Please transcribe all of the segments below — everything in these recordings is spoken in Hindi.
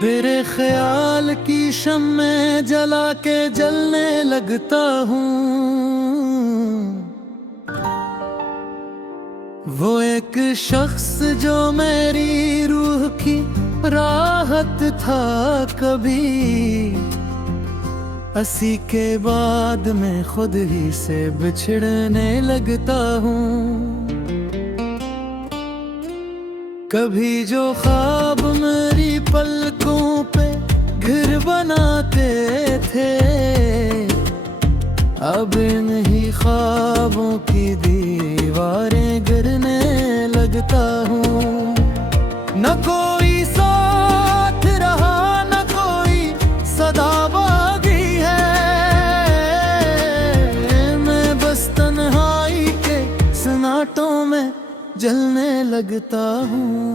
तेरे ख्याल की शम्में जला के जलने लगता हूँ। वो एक शख्स जो मेरी रूह की राहत था कभी, हंसी के बाद मैं खुद ही से बिछड़ने लगता हूँ। कभी जो ख्वाब मेरी पलकों पे घर बनाते थे, अब इन्हीं ख्वाबों की दीवारें गिरने लगता हूँ। न कोई साथ रहा न कोई सदा बागी है, मैं बस तन्हाई के सन्नाटों में जलने लगता हूँ।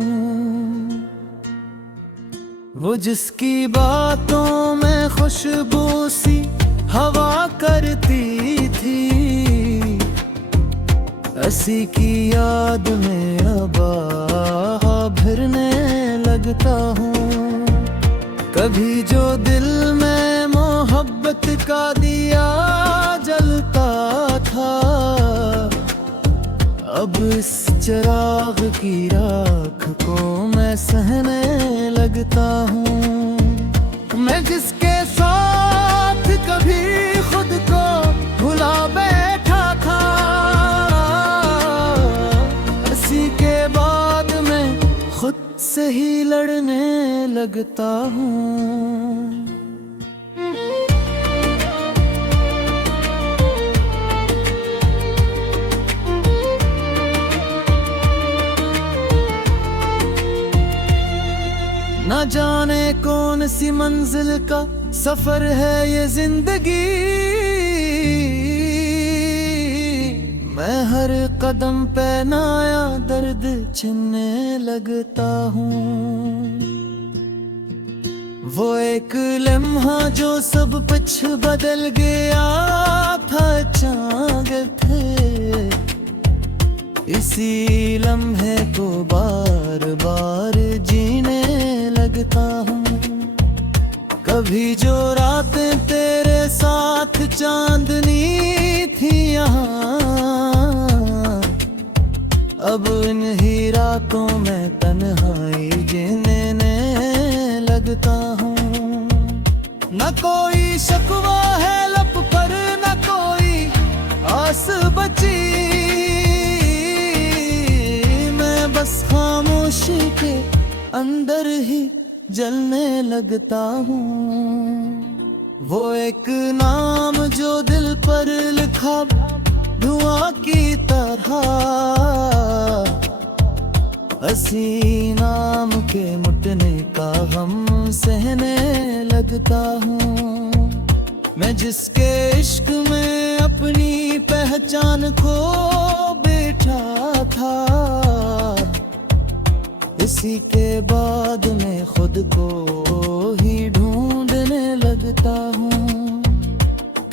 वो जिसकी बातों में खुशबू सी हवा करती थी, हंसी की याद में अब भरने लगता हूँ। कभी जो दिल में मोहब्बत का दिया जलता था, अब इस चिराग की राख को मैं सहने लगता हूँ। मैं जिसके साथ कभी खुद को भुला बैठा था, इसी के बाद मैं खुद से ही लड़ने लगता हूँ। न जाने कौन सी मंजिल का सफर है ये जिंदगी, मैं हर कदम पे नया दर्द छिनने लगता हूँ। वो एक लम्हा जो सब कुछ बदल गया था अचानक थे, इसी लम्हे को बार बार जीने लगता हूँ। कभी जो रातें तेरे साथ चांदनी थी यहाँ, अब इन्हीं रातों में तन्हाई जीने लगता हूँ। न कोई शकवा है लब पर न कोई आस बची, मैं बस खामोशी के अंदर ही जलने लगता हूँ। वो एक नाम जो दिल पर लिखा धुआं की तरह, हसी नाम के मुटने का गम सहने लगता हूँ। मैं जिसके इश्क में अपनी पहचान खो बैठा था, इसी के बाद मैं खुद को ही ढूंढने लगता हूँ।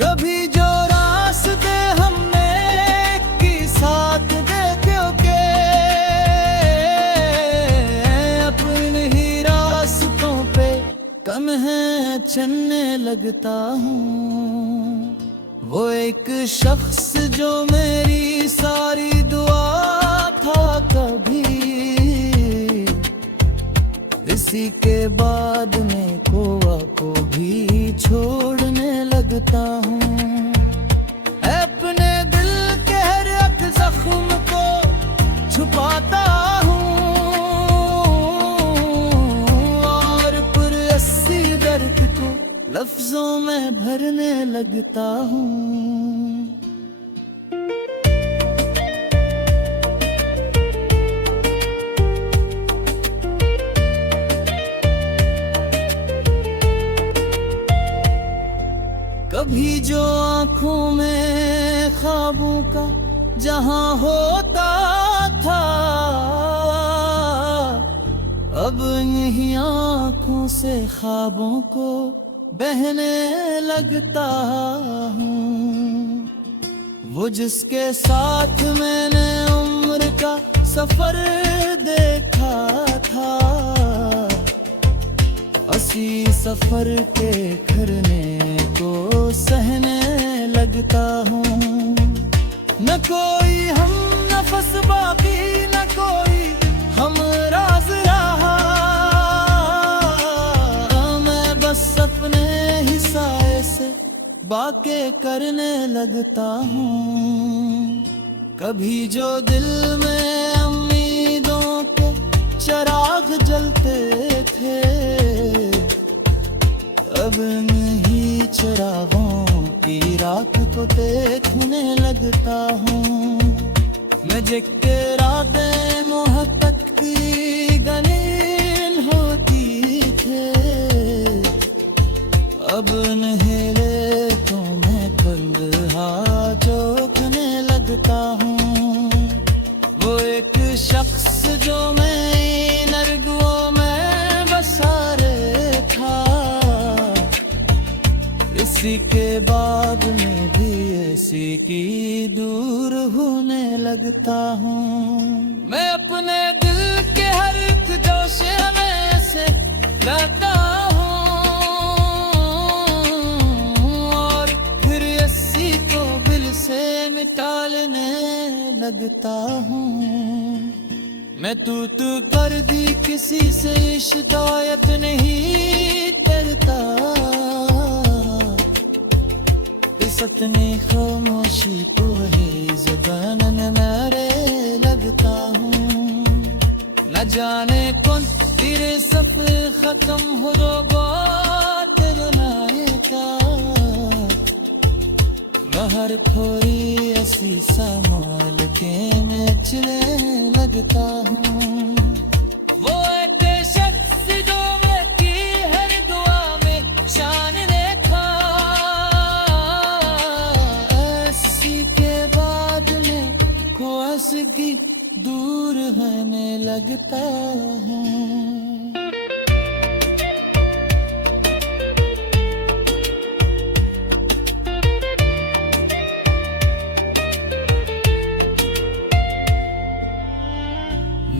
कभी जो रास्ते हमने की साथ देखे, अपने ही रास्तों पे कम है चलने लगता हूँ। वो एक शख्स जो मेरी सारी दुआ था कभी, इसी के बाद मैं खोआ को भी छोड़ने लगता हूँ। अपने दिल के हर एक जख्म को छुपाता हूँ, और पुरअस्सी दर्द को लफ्जों में भरने लगता हूँ। कभी जो आँखों में ख्वाबों का जहां होता था, अब यही आँखों से ख्वाबों को बहने लगता हूँ। वो जिसके साथ मैंने उम्र का सफर देखा था, असी सफर के खरने को सहने लगता हूँ। न कोई हम नफस बाकी, न कोई हम राज रहा, मैं बस अपने ही साए से बातें करने लगता हूँ। कभी जो दिल में उम्मीदों के चिराग जलते थे, अब नहीं चिरागों की राख को देखने लगता हूँ। मैं जिक्के रातें मोहब्बत की गनीन होती थे, अब नहेले तो मैं तन्हा चौंकने लगता हूँ। वो एक शख्स जो मैं नरगुओं में बसारे था, इसी के बाद में भी ऐसी की दूर होने लगता हूँ। मैं अपने दिल के हर एक जोश में से गाता हूँ, और फिर इसी को दिल से मिटाने लगता हूँ। मैं तू कर दी किसी से शिकायत नहीं करता, इस इतनी खामोशी को ही ज़ुबान में मेरे लगता हूँ। न जाने कौन तेरे सफ़र ख़त्म हो रोबोट बनाएगा, बाहर थोड़ी ऐसी संभाल के मैं चले लगता हूँ। वो एक शख्स जो मैं की हर दुआ में शान देखा, ऐसी के बाद में ख्वासगी दूर होने लगता हूँ।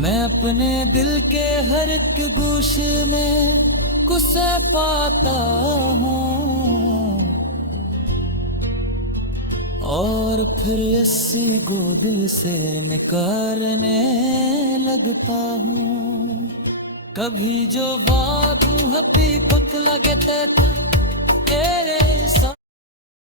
मैं अपने दिल के हर एक गोशे में गुस्सा पाता हूँ, और फिर इसी को दिल से निकालने लगता हूँ। कभी जो बात हबी खुद लगे तेरे